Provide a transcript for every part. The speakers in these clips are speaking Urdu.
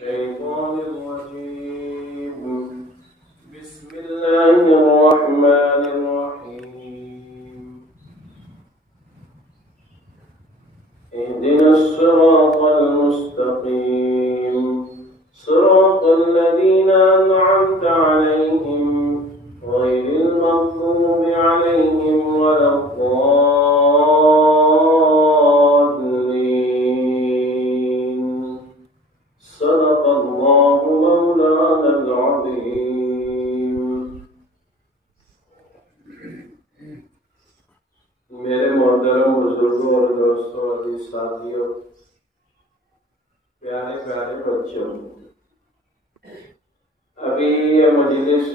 الشيطان الرجيم. بسم الله الرحمن الرحيم. اهدنا الصراط المستقيم صراط الذين أنعمت عليهم غير المغضوب عليهم ولا الضالين. صدق الله مولانا العظيم. میرے محترم بزرگوں اور دوستوں اور ساتھیوں، پیارے پیارے بچوں، ابھی یہ مجلس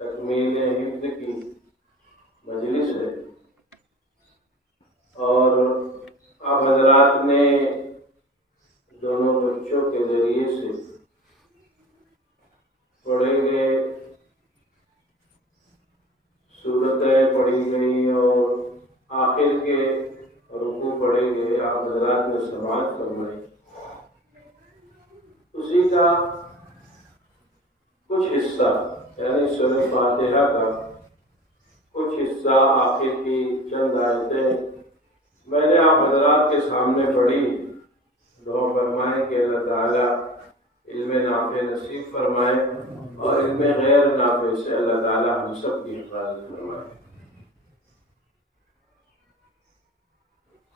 تکمیل حفظ کی مجلس ہے اور آپ حضرات نے دونوں بچوں کے ذریعے سے پڑھے گئے سورتیں پڑھی گئی اور آخر کے رکوع پڑھے گئے، آپ حضرات نے سماعت فرمائی. اسی کا کچھ حصہ یعنی سورہ فاتحہ کا کچھ حصہ آخر کی چند آیتیں میں نے آپ حضرات کے سامنے پڑھی. دعا فرمائیں کہ اللہ تعالیٰ علم نافع نصیب فرمائے اور علم غیر نافع سے اللہ تعالیٰ ہم سب کی حفاظت فرمائے.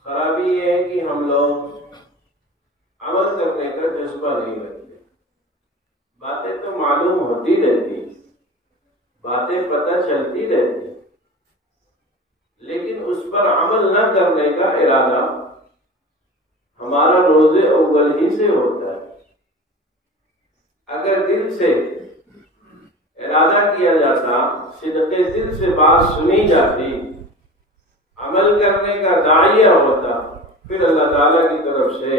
خرابی یہ ہے کہ ہم لوگ عمل کرنے کا جذبہ نہیں رکھتے. باتیں تو معلوم ہوتی رہتی، باتیں پتہ چلتی رہتی، لیکن اس پر عمل نہ کرنے کا ارادہ ہمارا روز اول ہی سے ہوتا ہے. اگر دل سے ارادہ کیا جاتا، صدق دل سے بات سنی جاتی، عمل کرنے کا داعیہ ہوتا، پھر اللہ تعالیٰ کی طرف سے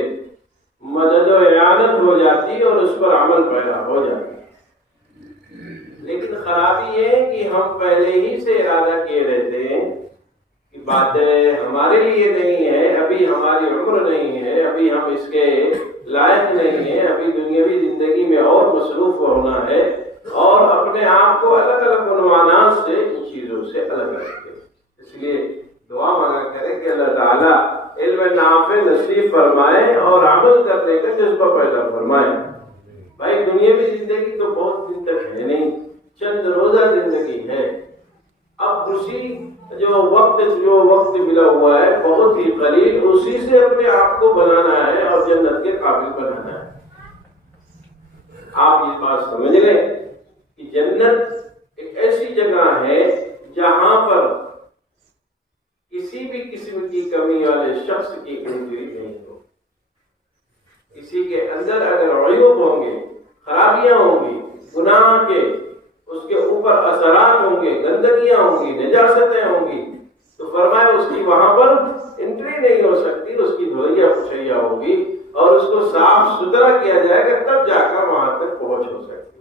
مدد و اعانت ہو جاتی اور اس پر عمل پیدا ہو جاتا. لیکن خرابی یہ ہے کہ ہم پہلے ہی سے ارادہ کیے رہتے ہیں کہ باتیں ہمارے لیے نہیں ہے، ابھی ہماری عمر نہیں ہے، ابھی ہم اس کے لائق نہیں ہیں، ابھی دنیاوی زندگی میں اور مصروف ہونا ہے، اور اپنے آپ کو الگ الگ عنوانات سے ان چیزوں سے الگ رکھتے ہیں. اس لیے دعا مانگا کریں کہ اللہ تعالیٰ علم نافع نصیب فرمائے اور عمل کرنے کا جذبہ پیدا فرمائے. بھائی دنیاوی زندگی تو بہت دن تک ہے نہیں، چند روزہ زندگی ہے. اب اسی جو وقت ملا ہوا ہے بہت ہی قلیل، اسی سے اپنے آپ کو بنانا ہے اور جنت کے قابل بنانا ہے. آپ یہ بات سمجھ لیں کہ جنت ایک ایسی جگہ ہے جہاں پر کسی بھی قسم کی کمی والے شخص کی انٹری نہیں ہو. کسی کے اندر اگر عیوب ہوں گے، خرابیاں ہوں گی، گناہ کے اس کے اوپر اثرات ہوں گے، گندگیاں ہوں گی، نجاستیں ہوں گی، تو فرمایا اس کی وہاں پر انٹری نہیں ہو سکتی. اس کی دھوئیاں پچھیاں ہوگی اور اس کو صاف ستھرا کیا جائے گا، تب جا کر وہاں تک پہنچ ہو سکتی.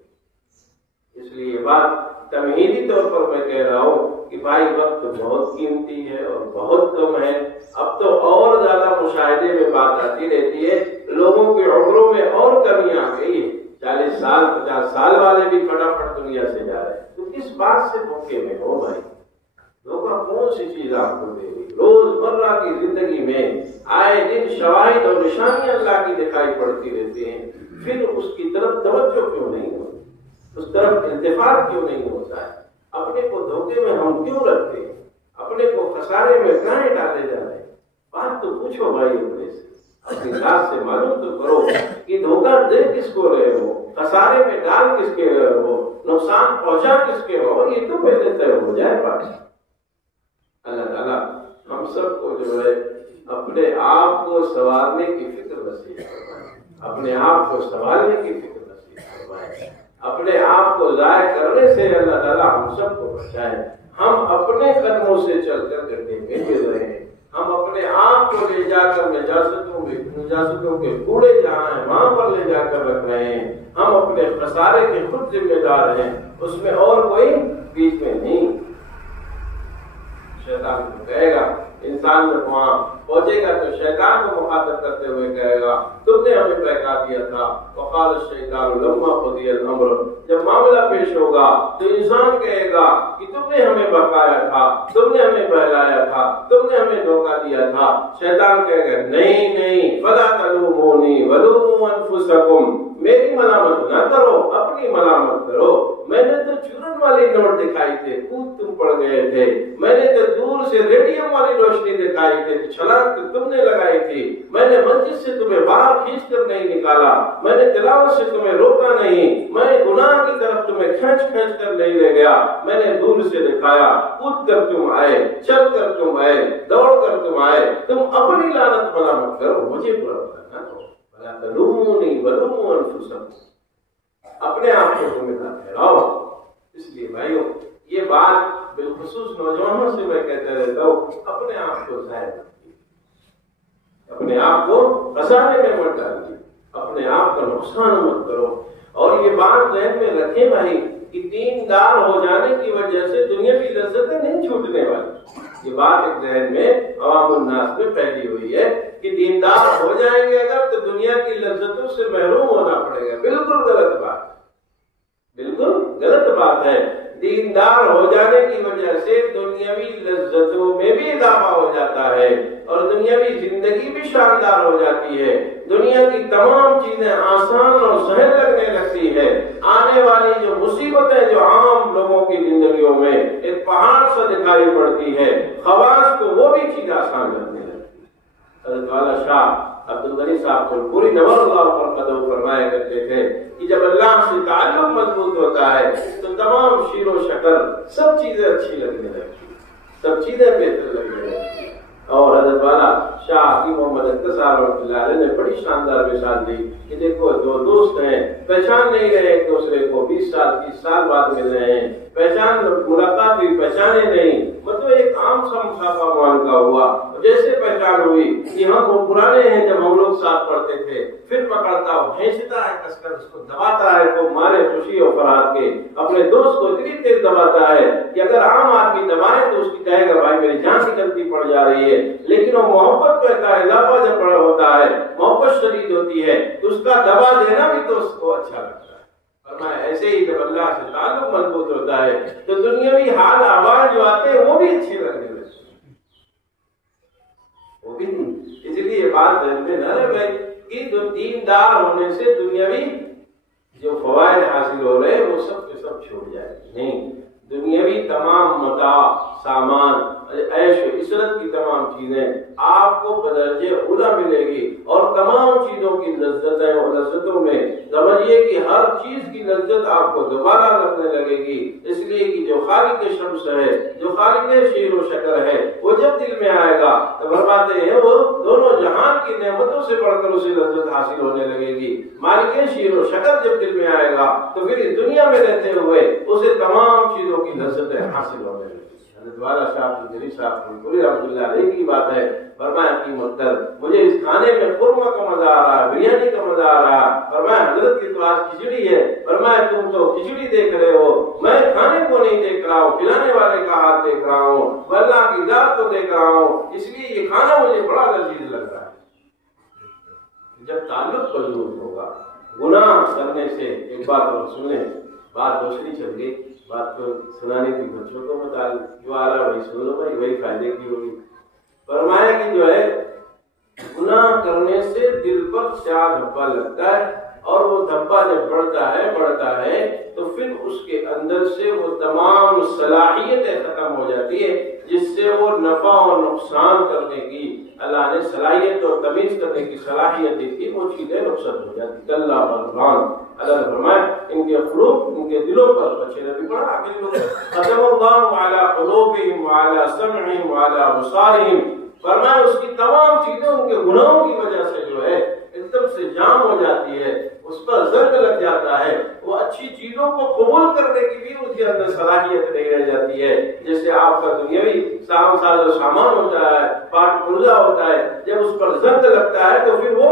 اس لیے یہ بات تمہیدی طور پر میں کہہ رہا ہوں کہ بھائی وقت بہت قیمتی ہے اور بہت کم ہے. اب تو اور زیادہ مشاہدے میں بات آتی رہتی ہے، لوگوں کی عمروں میں اور کمی آ گئی ہے. 40 سال 50 سال والے بھی فٹافٹ دنیا سے جا رہے ہیں. تو کس بات سے دھوکے میں ہو بھائی؟ دھوکہ کون سی چیز آپ کو دے رہی؟ روزمرہ کی زندگی میں آئے دن شواہد اور نشانیاں اللہ کی دکھائی پڑتی رہتی ہیں، پھر اس کی طرف توجہ کیوں نہیں ہوتی؟ اس طرف التفات کیوں نہیں ہوتا ہے؟ اپنے کو دھوکے میں ہم کیوں رکھتے ہیں؟ اپنے کو خسارے میں کہاں ڈالے جا رہے ہیں؟ بات تو پوچھو بھائی اپنے سے، اپنی ذات سے معلوم تو کرو کہ دھوکہ دے کس کو رہے ہو، خسارے میں ڈال کس کے رہے ہو، نقصان پہنچا کس کے ہو. یہ تو پہلے طے ہو جائے بات. اللہ تعالیٰ ہم سب کو جو ہے اپنے آپ کو سنوارنے کی فکر نصیب فرمائے، اپنے آپ کو سنبھالنے کی فکر نصیب فرمائے، اپنے آپ کو ضائع کرنے سے اللہ تعالیٰ ہم سب کو بچائے. ہم اپنے قدموں سے چل کر گڈھے میں گر رہے ہیں. ہم اپنے آپ کو لے جا کر نجاستوں کے کوڑے جہاں ہیں وہاں پر لے جا کر رکھ رہے ہیں. ہم اپنے خسارے کے خود ذمہ دار ہیں، اس میں اور کوئی بیچ میں نہیں. شیطان کو کہے گا ان انسان میں وہاں پہنچے گا تو شیطان کو مخاطب کرتے ہوئے کہے گا تم نے ہمیں بہکا دیا تھا۔ وقال الشیطان لما قضی الامر، جب معاملہ پیش ہوگا تو انسان کہے گا کہ تم نے ہمیں بہکایا تھا، تم نے ہمیں بہلایا تھا، تم نے ہمیں دھوکہ دیا تھا۔ شیطان کہے گا نہیں نہیں، فلا تلومونی ولوموا انفسکم، میری ملامت نہ کرو، اپنی ملامت کرو، میں نے تو چورن والی نوٹ دکھائی تھے، کود تم پڑ گئے تھے، میں نے تو دور سے ریڈیم والی روشنی دکھائی تھی، چھلانگ تو تم نے لگائی تھی، میں نے مسجد سے تمہیں باہر کھینچ کر نہیں نکالا، میں نے تلاوت سے تمہیں روکا نہیں، میں نے گناہ کی طرف تمہیں کھینچ کر نہیں لے گیا، میں نے دور سے دکھایا، کود کر تم آئے، چل کر تم آئے، دوڑ کر تم آئے، تم اپنی لعنت ملامت کرو، مجھے برا نہ کرو، ولا تلومونی ولوموا انفسکم، اپنے آپ کو ذمہ دار ٹھہراؤ۔ اس لیے بھائیوں یہ بات بالخصوص نوجوانوں سے میں کہتا رہتا ہوں، اپنے آپ کو ضائع مت کیجیے، اپنے آپ کو خسارے میں مت ڈالیے، اپنے آپ کا نقصان مت کرو۔ اور یہ بات ذہن میں رکھیں بھائی کہ دیندار ہو جانے کی وجہ سے دنیاوی لذتیں نہیں چھوٹنے والی۔ یہ بات ایک ذہن میں عوام الناس میں پھیلی ہوئی ہے کہ دیندار ہو جائیں گے اگر تو دنیا کی لذتوں سے محروم ہونا پڑے گا۔ بالکل غلط بات، بالکل غلط بات ہے۔ دیندار ہو جانے کی وجہ سے دنیاوی لذتوں میں بھی اضافہ ہو جاتا ہے اور دنیاوی زندگی بھی شاندار ہو جاتی ہے، دنیا کی تمام چیزیں آسان اور سہل لگنے لگتی ہے، آنے والی جو مصیبتیں جو عام لوگوں کی زندگیوں میں ایک پہاڑ سے دکھائی پڑتی ہے، خواص کو وہ بھی چیز آسان لگنے لگتی ہے۔ حضرت والا شاہ عبد الغنی صاحب کو پوری نور اللہ پر قدم فرمایا کرتے تھے کہ جب اللہ سے تعلق مضبوط ہوتا ہے تو تمام شیر و شکر سب چیزیں اچھی لگنے لگتی ہیں، سب چیزیں بہتر لگنے لگتی ہیں۔ اور حضرت والا شاہ حکیم محمد اختر صاحب رحمۃ اللہ علیہ نے بڑی شاندار مثال دی کہ دیکھو دو دوست ہیں، پہچان نہیں رہے ایک دوسرے کو، 20 سال 30 سال بعد مل رہے ہیں، پہچان ملاقات ہوئی پہچانے نہیں، مطلب ایک عام سا مسافہ معانقہ ہوا، جیسے پہچان ہوئی کہ ہم وہ پرانے ہیں جب ہم لوگ ساتھ پڑھتے تھے، پھر پکڑتا ہو کھینچتا ہے کس کر اس کو دباتا ہے تو مارے خوشی اور فرحت کے، اپنے دوست کو اتنی تیز دباتا ہے کہ اگر عام آدمی دبائے تو اس کی کہے گا بھائی میری جان نکلتی پڑ جا رہی ہے، لیکن وہ محبت کہتا ہے، اضافہ جب بڑا ہوتا ہے، محبت شدید ہوتی ہے، اس کا دبا دینا بھی تو اس کو اچھا لگتا ہے۔ فرمایا ایسے ہی جب اللہ سے تعلق مضبوط ہوتا ہے تو دنیاوی حال احوال جو آتے ہیں وہ بھی اچھے لگنے لگتے ہیں، وہ بھی نہیں۔ اس لیے یہ بات ذہن میں نہ رہے کہ دیندار ہونے سے دنیاوی جو فوائد حاصل ہو رہے ہیں وہ سب کے سب چھوٹ جائے گی، نہیں، دنیاوی تمام متاع، سامان، عیش و عشرت کی تمام چیزیں آپ کو بدرجہ اولا ملے گی، اور تمام چیزوں کی لذتیں اور لذتوں میں سمجھیے کہ ہر چیز کی لذت آپ کو دوبارہ لگنے لگے گی، اس لیے کہ جو خالق شمس ہے، جو خالق شیر و شکر ہے، وہ جب دل میں آئے گا تو فرماتے ہیں وہ دونوں جہان کی نعمتوں سے بڑھ کر اسے لذت حاصل ہونے لگے گی۔ مالک شیر و شکر جب دل میں آئے گا تو پھر اس دنیا میں رہتے ہوئے اسے تمام چیزوں کی لذتیں حاصل ہونے لگے گی۔ حضرت والا صاحب کی صاحب کی پوری رحمۃ اللہ علیہ کی بات ہے، فرمایا کہ مقدر مجھے اس کھانے میں قورمہ کا مزہ آ رہا ہے، بریانی کا مزہ آ رہا ہے، فرمایا حضرت کی تو آج کھچڑی ہے، فرمایا تم تو کھچڑی دیکھ رہے ہو، میں کھانے کو نہیں دیکھ رہا ہوں، کھلانے والے کا ہاتھ دیکھ رہا ہوں، میں اللہ کی ذات کو دیکھ رہا ہوں، اس لیے یہ کھانا مجھے بڑا لذیذ لگ رہا ہے۔ جب تعلق مضبوط ہوگا، گناہ کرنے سے ایک بات اور سنیں، بات دوسری چل گئی، بات تو سنانی تھی بچوں کو متعلق، جو آ رہا وہی سن لو بھائی، وہی فائدے کی ہوگی۔ فرمایا کہ جو ہے گناہ کرنے سے دل پر سیاہ دھبا لگتا ہے، اور وہ دھبا جب بڑھتا ہے تو پھر اس کے اندر سے وہ تمام صلاحیتیں ختم ہو جاتی ہے جس سے وہ نفع اور نقصان کرنے کی اللہ نے صلاحیت اور تمیز کرنے کی صلاحیت دی تھی، وہ چیزیں رخصت ہو جاتی۔ اللہ برحان اللہ نے فرمایا ان کے قلوب، ان کے دلوں پر، بچے نے بھی پڑھا ختم اللہ علی قلوبہم وعلی سمعہم وعلی ابصارہم، فرمایا اس کی تمام چیزیں ان کے گناہوں کی وجہ سے جو ہے ایک دم سے جام ہو جاتی ہے، اس پر زنگ لگ جاتا ہے، وہ اچھی چیزوں کو قبول کرنے کی بھی اس کے اندر صلاحیت نہیں رہ جاتی ہے۔ جیسے آپ کا دنیاوی ساز و سامان ہوتا ہے، پاٹ پرزہ ہوتا ہے، جب اس پر زنگ لگتا ہے تو پھر وہ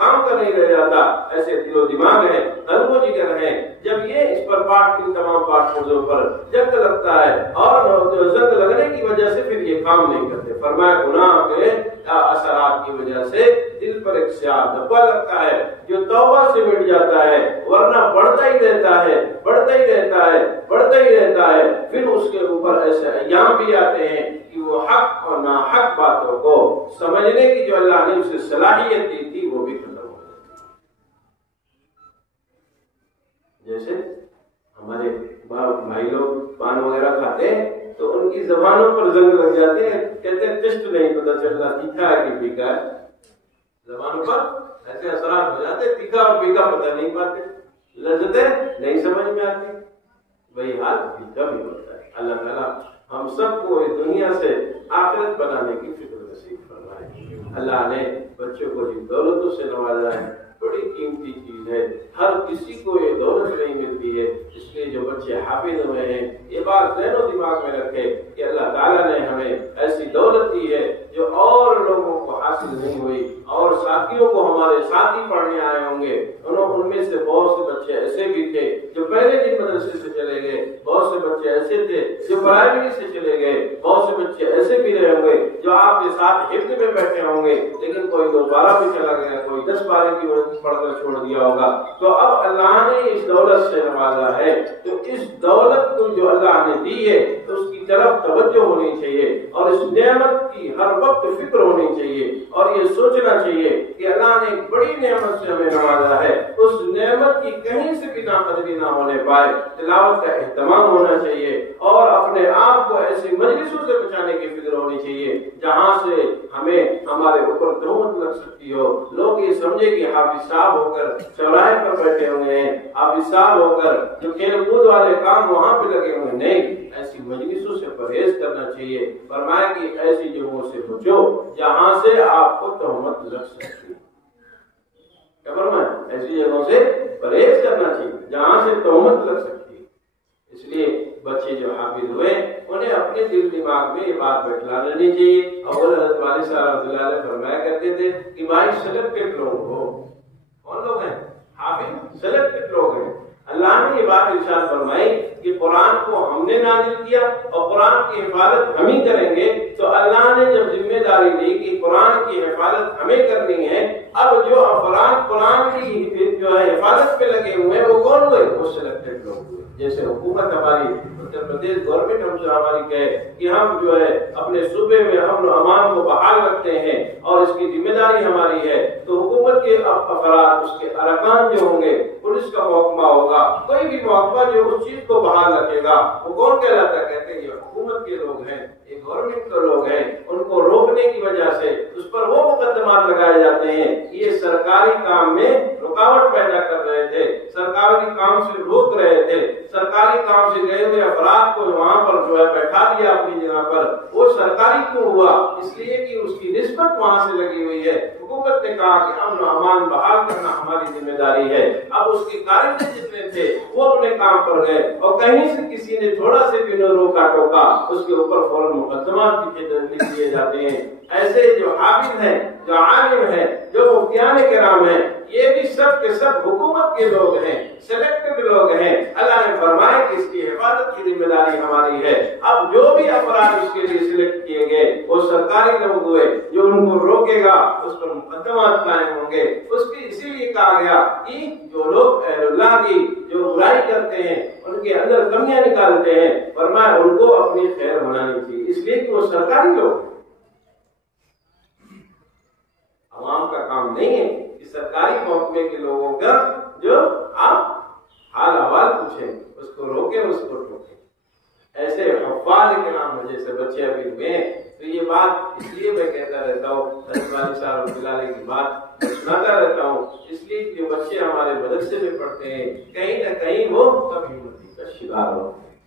کام کا نہیں رہ جاتا، ایسے دل و دماغ ہے، قلب و جگر ہے، جب یہ اس پر پارٹ ان تمام پارٹ پرزوں پر جنگ لگتا ہے اور جنگ لگنے کی وجہ سے پھر یہ کام نہیں کرتے۔ فرمایا گناہ کے اثرات کی وجہ سے دل پر ایک سیاہ دھبا لگتا ہے جو توبہ سے مٹ جاتا ہے، ورنہ بڑھتا ہی رہتا ہے، بڑھتا ہی رہتا ہے، بڑھتا ہی رہتا ہے۔ پھر اس کے اوپر ایسے ایام بھی آتے ہیں کہ وہ حق اور ناحق باتوں کو سمجھنے کی جو اللہ نے اسے صلاحیت دی تھی وہ بھی ختم ہو جاتی ہے۔ جیسے ہمارے بھائی لوگ پان وغیرہ کھاتے ہیں تو ان کی زبانوں پر زنگ لگ جاتے ہیں، کہتے ہیں ٹیسٹ نہیں پتہ چل رہا تیکھا ہے کہ پھیکا ہے، زبانوں پر ایسے اثرات ہو جاتے، تیکھا اور پھیکا پتہ نہیں پاتے، لذتیں نہیں سمجھ میں آتی۔ وہی حال پھیکا بھی ہوتا ہے۔ اللہ تعالیٰ ہم سب کو اس دنیا سے آخرت بنانے کی فکر نصیب فرمائے۔ اللہ نے بچوں کو جن دولتوں سے نوازا ہے بڑی قیمتی چیز ہے، ہر کسی کو یہ دولت نہیں ملتی ہے، اس لیے جو بچے حافظ ہوئے ہیں یہ بات ذہن و دماغ میں رکھے کہ اللہ تعالیٰ نے ہمیں ایسی دولت دی ہے جو اور لوگوں کو حاصل نہیں ہوئی، اور ساتھیوں کو ہمارے ساتھی پڑھنے آئے ہوں گے ان میں سے بہت سے بچے ایسے بھی تھے جو پہلے دن مدرسے سے چلے گئے، بہت سے بچے ایسے تھے جو پرائمری سے چلے گئے، بہت سے بچے ایسے بھی رہے ہوں گے جو آپ کے ساتھ حفظ میں بیٹھے ہوں گے لیکن کوئی 2 بھی چلا گیا، کوئی 10 بارے کی پڑھ کر چھوڑ دیا ہوگا۔ تو اب اللہ نے اس دولت سے نوازا ہے تو اس دولت کو جو اللہ نے دی ہے تو اس کی طرف توجہ ہونی چاہیے اور اس نعمت کی ہر وقت فکر ہونی چاہیے اور یہ سوچنا چاہیے کہ اللہ نے ایک بڑی نعمت سے ہمیں نوازا ہے، اس نعمت کی کہیں سے بھی ناقدری نہ ہونے پائے۔ تلاوت کا اہتمام ہونا چاہیے اور اپنے آپ کو ایسی مجلسوں سے بچانے کی فکر ہونی چاہیے جہاں سے ہمیں ہمارے اوپر تہمت لگ سکتی ہو، لوگ یہ سمجھے کہ حافظ صاحب ہو کر چوراہے پر بیٹھے ہوئے ہیں، حافظ صاحب ہو کر جو کھیل کود والے کام وہاں پہ لگے ہوئے، نہیں، ایسی مجلسوں سے پرہیز کرنا چاہیے۔ فرمایا کہ ایسی جگہوں سے بچو جہاں سے آپ کو تہمت لگ سکتی ہے۔ کیا فرمایا؟ ایسی جگہوں سے پرہیز کرنا چاہیے جہاں سے تہمت لگ سکتی ہے۔ اس لیے بچے جو حافظ ہوئے انہیں اپنے دل دماغ میں یہ بات بیٹھلا لینی چاہیے۔ اول حضرت والد صاحب رحمۃ اللہ علیہ فرمایا کرتے تھے کہ بھائی سلیکٹڈ لوگ ہو۔ کون لوگ ہیں؟ حافظ سلیکٹڈ لوگ ہیں۔ اللہ نے یہ بات ارشاد فرمائی کہ قرآن کو ہم نے نازل کیا اور قرآن کی حفاظت ہم ہی کریں گے، تو اللہ نے جب ذمہ داری لی کہ قرآن کی حفاظت ہمیں کرنی ہے، اب جو افراد قرآن کی جو ہے حفاظت پہ لگے ہوئے ہیں وہ کون ہوئے؟ وہ سلیکٹڈ لوگ ہوئے۔ جیسے حکومت ہماری اتر پردیش گورنمنٹ ہم سے ہماری کہے کہ ہم جو ہے اپنے صوبے میں امن و امان کو بحال رکھتے ہیں اور اس کی ذمہ داری ہماری ہے، تو حکومت کے افراد اس کے ارکان جو ہوں گے، پولیس کا محکمہ ہوگا، کوئی بھی محکمہ جو اس چیز کو بحال رکھے گا وہ کون کہلاتا ہے؟ کہتے ہیں یہ حکومت کے لوگ ہیں، یہ گورنمنٹ کے لوگ ہیں۔ ان کو روکنے کی وجہ سے اس پر وہ مقدمات لگائے جاتے ہیں، یہ سرکاری کام میں رکاوٹ پیدا کر رہے تھے، سرکاری کام سے روک رہے تھے، سرکاری کام سے گئے ہوئے افراد کو وہاں پر جو ہے بیٹھا دیا اپنی جگہ پر۔ وہ سرکاری کیوں ہوا؟ اس لیے کہ اس کی نسبت وہاں سے لگی ہوئی ہے۔ حکومت نے کہا کہ امن و امان بحال کرنا ہماری ذمہ داری ہے۔ اب اس کے کارندے جتنے تھے وہ اپنے کام پر گئے اور کہیں سے کسی نے تھوڑا سے بھی نہ روکا ٹوکا اس کے اوپر فوراً مقدمات لکھ دیے جاتے ہیں۔ ایسے جو حافظ ہیں، جو عالم ہیں، جو مفتیان کرام ہیں، یہ بھی سب کے سب حکومت کے لوگ ہیں، سلیکٹڈ لوگ ہیں۔ اللہ نے فرمایا کہ اس کی حفاظت کی ذمہ داری ہماری ہے۔ اب جو بھی افراد اس کے لیے سلیکٹ کیے گئے وہ سرکاری لوگ ہوئے، جو ان کو روکے گا اس پر مقدمات قائم ہوں گے۔ اس کی اسی لیے کہا گیا کہ جو لوگ اہل اللہ کی جو برائی کرتے ہیں، ان کے اندر کمیاں نکالتے ہیں، فرمایا ان کو اپنی خیر بنانی چاہیے، اس لیے کہ وہ سرکاری لوگ ہیں۔ عوام کا کام نہیں ہے کہ سرکاری محکمے کے لوگوں کا جو آپ حال احوال پوچھیں، اس کو روکیں، اس کو ٹوکیں۔ ایسے حفاظ کرام جیسے بچے ابھی ہوئے ہیں، تو یہ بات اس لیے میں کہتا رہتا ہوں، حضرت والد صاحب رحمۃ اللہ علیہ کی بات سناتا رہتا ہوں، اس لیے کہ بچے ہمارے مدرسے میں پڑھتے ہیں، کہیں نہ کہیں وہ کمیونٹی کا شکار ہوتے ہیں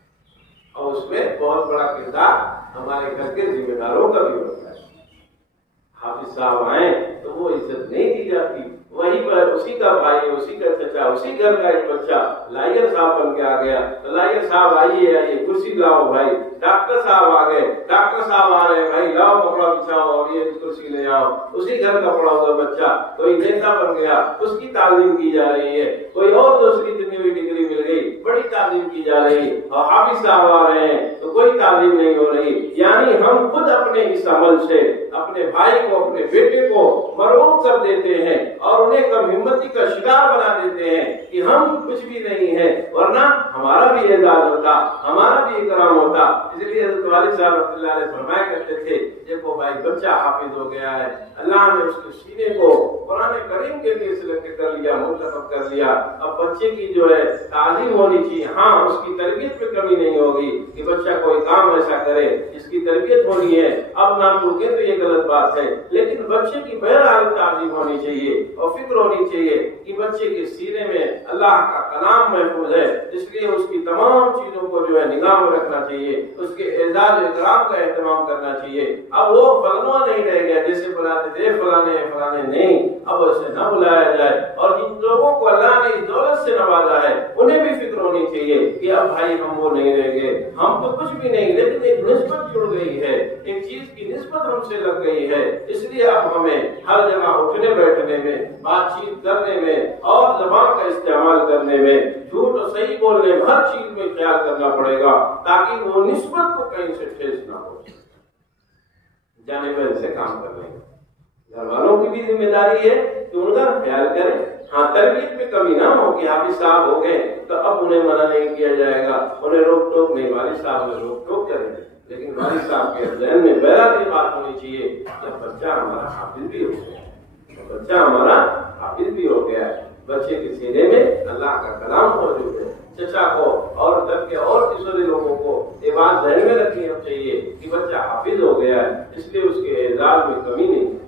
اور اس میں بہت بڑا کردار ہمارے گھر کے ذمہ داروں کا بھی ہوتا ہے۔ حافظ صاحب آئے تو وہ عزت نہیں دی جاتی، وہیں پر اسی کا بھائی، اسی کا چچا، اسی گھر کا ایک بچہ لائر صاحب بن کے آ گیا، تو لائر صاحب آئیے کرسی لاؤ بھائی، ڈاکٹر صاحب آ گئے، ڈاکٹر صاحب آ رہے ہیں، بھائی لاؤ کپڑا بچھاؤ اور یہ کرسی لے آؤ، اسی گھر کا پڑا ہوا بچہ کوئی نیتا بن گیا، اس کی تعلیم کی جا رہی ہے، کوئی اور دوسری دنیوی ڈگری مل گئی، بڑی تعلیم کی جا رہی، اور حافظ صاحب آ رہے ہیں تو کوئی تعلیم نہیں ہو رہی۔ یعنی ہم خود اپنے اس عمل سے اپنے بھائی کو، اپنے بیٹے کو مرعوب کر دیتے ہیں اور انہیں کم ہمتی کا شکار بنا دیتے ہیں کہ ہم کچھ بھی نہیں ہے، ورنہ ہمارا بھی اعزاز ہوتا، ہمارا بھی اکرام ہوتا۔ اس لیے حضرت والد صاحب رحمۃ اللہ علیہ فرمایا کرتے تھے، دیکھو بھائی بچہ حافظ ہو گیا ہے، اللہ نے اس کے سینے کو قرآن کریم کے لیے سلیکٹ کر لیا، منتخب کر لیا، اب بچے کی جو ہے تعلیم ہونی چاہیے۔ ہاں اس کی تربیت میں کمی نہیں ہوگی کہ بچہ کوئی کام ایسا کرے، اس کی تربیت ہونی ہے، اب نہ روکے تو یہ غلط بات ہے، لیکن بچے کی بہرحال تعلیم ہونی چاہیے اور فکر ہونی چاہیے کہ بچے کے سینے میں اللہ کا کلام محفوظ ہے، اس لیے اس کی تمام چیزوں کو جو ہے نگاہ میں رکھنا چاہیے، اس کے اعزاز و اکرام کا اہتمام کرنا چاہیے۔ اب وہ فلانواں نہیں رہ گیا جیسے بلاتے تھے فلانے نہیں، اب ایسے نہ بلایا جائے، اور جن لوگوں کو اللہ نے اس دولت سے نوازا ہے انہیں بھی فکر ہونی چاہیے کہ اب بھائی ہم وہ نہیں رہ گئے، ہم تو کچھ بھی نہیں، لیکن ایک نسبت جڑ گئی ہے، ایک چیز کی نسبت ہم سے لگ گئی ہے، اس لیے اب ہمیں ہر جگہ اٹھنے بیٹھنے میں، بات چیت کرنے میں اور زبان کا استعمال کرنے میں، جھوٹ اور صحیح بولنے میں، ہر چیز میں خیال کرنا پڑے گا تاکہ وہ نسبت کو کہیں سے ٹھیس نہ ہو جانے میں سے کام کر لیں گے۔ گھر والوں کی بھی ذمہ داری ہے کہ ان کا خیال کریں، ہاں تربیت میں کمی نہ ہو کہ حافظ صاحب ہو گئے تو اب انہیں منع نہیں کیا جائے گا، انہیں روک ٹوک نہیں، والد صاحب نے روک ٹوک کریں گے، لیکن والد صاحب کے ذہن میں بہرحال یہ بات ہونی چاہیے کہ بچہ ہمارا حافظ بھی ہو گیا، بچہ ہمارا حافظ بھی ہو گیا ہے، بچے کے سینے میں اللہ کا کلام موجود ہے۔ چچا کو اور گھر کے اور دوسرے لوگوں کو یہ بات ذہن میں رکھنی چاہیے کہ بچہ حافظ ہو گیا ہے، اس لیے اس کے اعزاز میں کمی نہیں ہے۔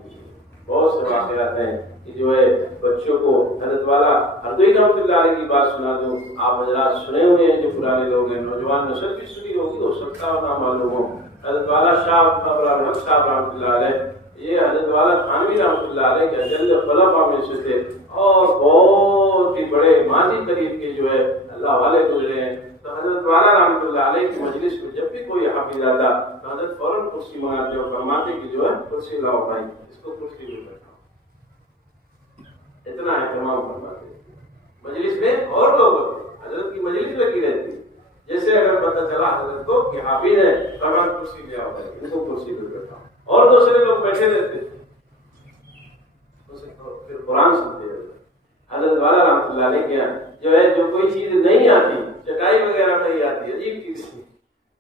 بہت سے واقعات ہیں کہ جو ہے بچوں کو حضرت والا ہردوئی رحمۃ اللہ علیہ کی بات سنا دوں، آپ حضرات سنے ہوئے ہیں، جو پرانے لوگ ہیں، نوجوان نسل بھی سنی ہوگی، ہو سکتا ہو نہ معلوم ہو۔ حضرت والا شاہ ابراہیم صاحب رحمۃ اللہ علیہ، یہ حضرت والا تھانوی رحمۃ اللہ علیہ کے اجل خلفاء میں سے تھے اور بہت ہی بڑے ماضی قریب کے جو ہے اللہ والے گزرے ہیں۔ تو حضرت والا رحمۃ اللہ علیہ کی مجلس میں جب بھی کوئی حافظ آتا تو حضرت فوراً کرسی منگاتے اور فرماتے کہ جو ہے کرسی لاؤ بھائی، اس کو کرسی میں بیٹھاؤ، اتنا اہتمام فرماتے مجلس میں۔ اور لوگ حضرت کی مجلس لگی رہتی، جیسے اگر پتہ چلا حضرت کو کہ حافظ ہے فرمان کرسی لے آؤ بھائی، ان کو کرسی میں بیٹھاؤ، اور دوسرے لوگ بیٹھے رہتے تھے، پھر قرآن سنتے رہتے۔ حضرت والا رحمۃ اللہ علیہ کے جو ہے جو کوئی چیز نہیں آتی، چٹائی وغیرہ نہیں آتی، عجیب چیز تھی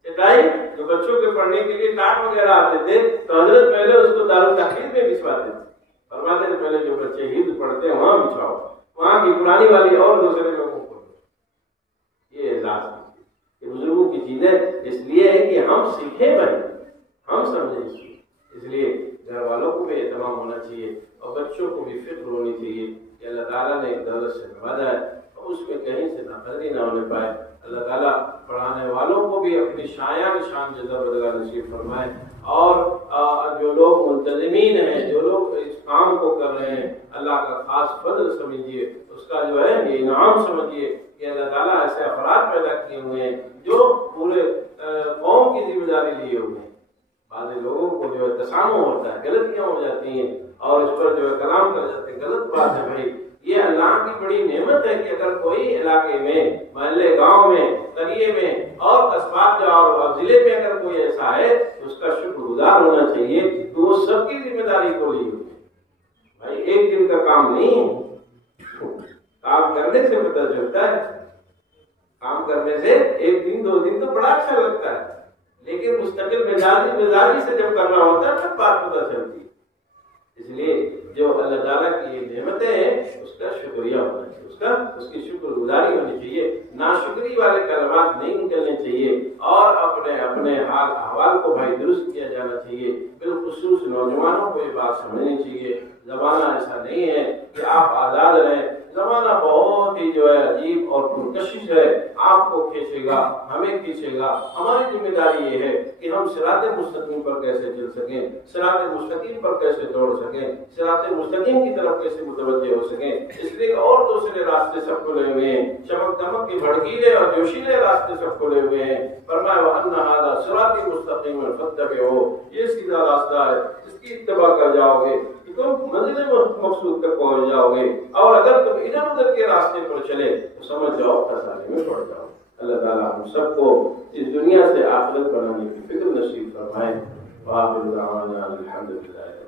چٹائی، جو بچوں کے پڑھنے کے لیے ٹاٹ وغیرہ آتے تھے تو حضرت پہلے اس کو دارالتحقیق میں بچھواتے تھے، فرماتے تھے پہلے جو بچے ہند پڑھتے ہیں وہاں بچھاؤ، وہاں کی پرانی والی اور دوسرے لوگوں کو۔ یہ اعزاز ہے، یہ بزرگوں کی چیزیں اس لیے ہے کہ ہم سیکھیں بھائی، ہم سمجھیں، اس لیے گھر والوں کو بھی اہتمام ہونا چاہیے اور بچوں کو بھی فکر ہونی چاہیے کہ اللہ تعالیٰ نے ایک دولت سے نوازا ہے اور اس میں کہیں سے ناقدری نہ ہونے پائے۔ اللہ تعالیٰ پڑھانے والوں کو بھی اپنی شایان شان جزا بدلہ نصیب فرمائے، اور جو لوگ منتظمین ہیں، جو لوگ اس کام کو کر رہے ہیں، اللہ کا خاص فضل سمجھیے، اس کا جو ہے یہ انعام سمجھیے کہ اللہ تعالیٰ ایسے افراد پیدا کیے ہوئے ہیں جو پورے قوم کی ذمہ داری لیے ہوئے ہیں۔ بعض لوگوں کو جو ہے تسامح ہوتا ہے، غلطیاں ہو جاتی ہیں اور اس پر جو ہے کلام کر جاتے ہیں، غلط بات ہے بھائی۔ یہ اللہ کی بڑی نعمت ہے کہ اگر کوئی علاقے میں، محلے، گاؤں میں، قریے میں اور قصبات اور ضلع میں اگر کوئی ایسا ہے تو اس کا شکر گزار ہونا چاہیے کہ وہ سب کی ذمہ داری کو لی ہوئی ہے۔ بھائی ایک دن کا کام نہیں، کام کرنے سے پتہ چلتا ہے، کام کرنے سے ایک دن دو دن تو بڑا اچھا لگتا ہے، لیکن مستقل مزاجی سے جب کرنا ہوتا ہے تب بات پتہ چلتی ہے۔ اس لیے جو اللہ تعالیٰ کی یہ نعمتیں ہیں اس کا شکریہ ہونا چاہیے، اس کی شکر گزاری ہونی چاہیے، ناشکری والے کلمات نہیں نکلنے چاہیے اور اپنے حال احوال کو بھائی درست کیا جانا چاہیے۔ بالخصوص نوجوانوں کو یہ بات سمجھنی چاہیے، زمانہ ایسا نہیں ہے کہ آپ آزاد رہیں، زمانہ بہت ہی جو ہے عجیب اور پرکشش ہے، آپ کو کھینچے گا، ہمیں کھینچے گا۔ ہماری ذمہ داری یہ ہے کہ ہم صراط مستقیم پر کیسے چل سکیں، صراط مستقیم پر کیسے دوڑ سکیں، صراط مستقیم کی طرف کیسے متوجہ ہو سکیں۔ اس لیے اور دوسرے راستے سب کھلے ہوئے ہیں، چمک دمک کے بھڑکیلے اور جوشیلے راستے سب کھلے ہوئے ہیں۔ فرمایا وَأَنَّ هَذَا صِرَاطِي مُسْتَقِيمًا فَاتَّبِعُوهُ، یہ سیدھا راستہ ہے، اس کی اتباع کر جاؤ گے تم منزل مقصود تک پہنچ جاؤ گے، اور اگر تم ادھر ادھر کے راستے پر چلے تو سمجھ جاؤ خسارے میں پڑ جاؤ۔ اللہ تعالیٰ ہم سب کو اس دنیا سے آخرت بنانے کی فکر نصیب فرمائے۔ وآخر دعوانا الحمدللہ۔